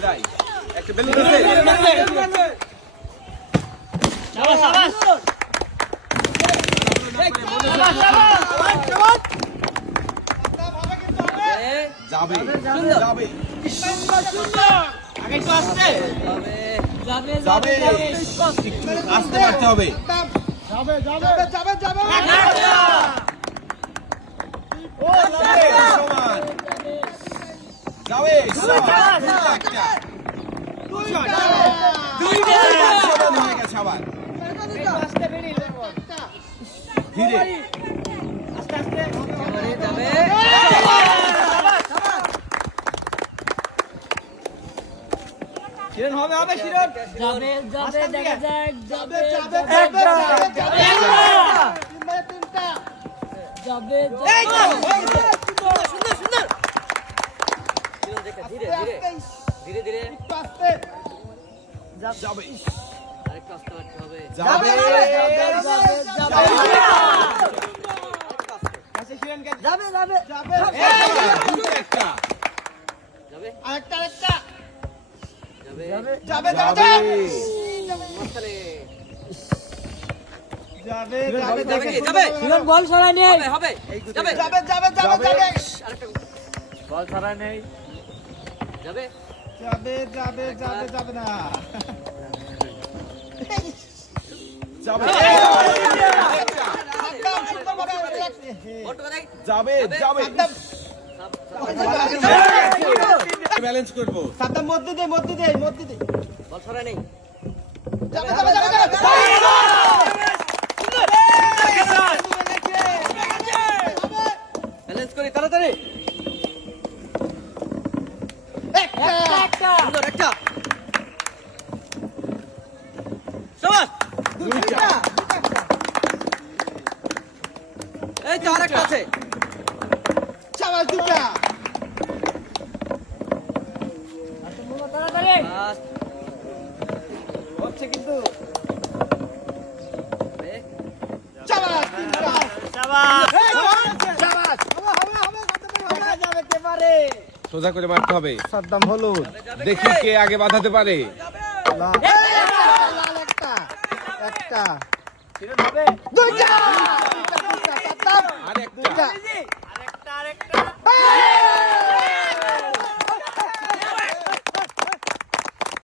ঘুরাই একটা বেলুন আছে শাবাশ যাবে যাবে আগে একটু আসতে যাবে যাবে আসতে পারতে হবে যাবে যাবে যাবে যাবে ও যাবে সমান যাবে সমান দুইটা সমান হয়ে গেছে আবার ধীরে আস্তে আস্তে যাবে শিরন হবে হবে শিরন যাবে যাবে দেখা যাক যাবে যাবে যাবে যাবে তিনটা যাবে এই তো সুন্দর সুন্দর ধীরে ধীরে ধীরে ধীরে আস্তে যাবে আরেকটু আস্তে রাখতে হবে যাবে কাছে শিরন কে যাবে যাবে যাবে একটা যাবে আরেকটা আরেকটা যাবে যাবে যাবে মাঝখানে যাবে যাবে কি যাবে শিরন বল ছড়াই নেই হবে যাবে যাবে যাবে যাবে যাবে আরেকটা বল ছাড়া নেই যাবে যাবে যাবে যাবে যাবে না যাবে একদম সুন্দর ভাবে বল তো দেখ যাবে যাবে একদম ব্যালেন্স করব সাতটা মধ্যে দে বল ছড়াই নেই যাবে যাবে যাবে যাবে ব্যালেন্স করি তাড়াতাড়ি একটা সুন্দর একটা সবাস দুইটা এই তো আরেকটা আছে চাওয়াল দুইটা তাড়াতাড়ি হচ্ছে কিন্তু চাওয়াল তিনটা চাওয়াল হবে যাবে কে পারে সোজা করে মারতে হবে সাদ্দাম হলুদ দেখি কে আগে বাঁধাতে পারে লাল একটা একটা দুইটা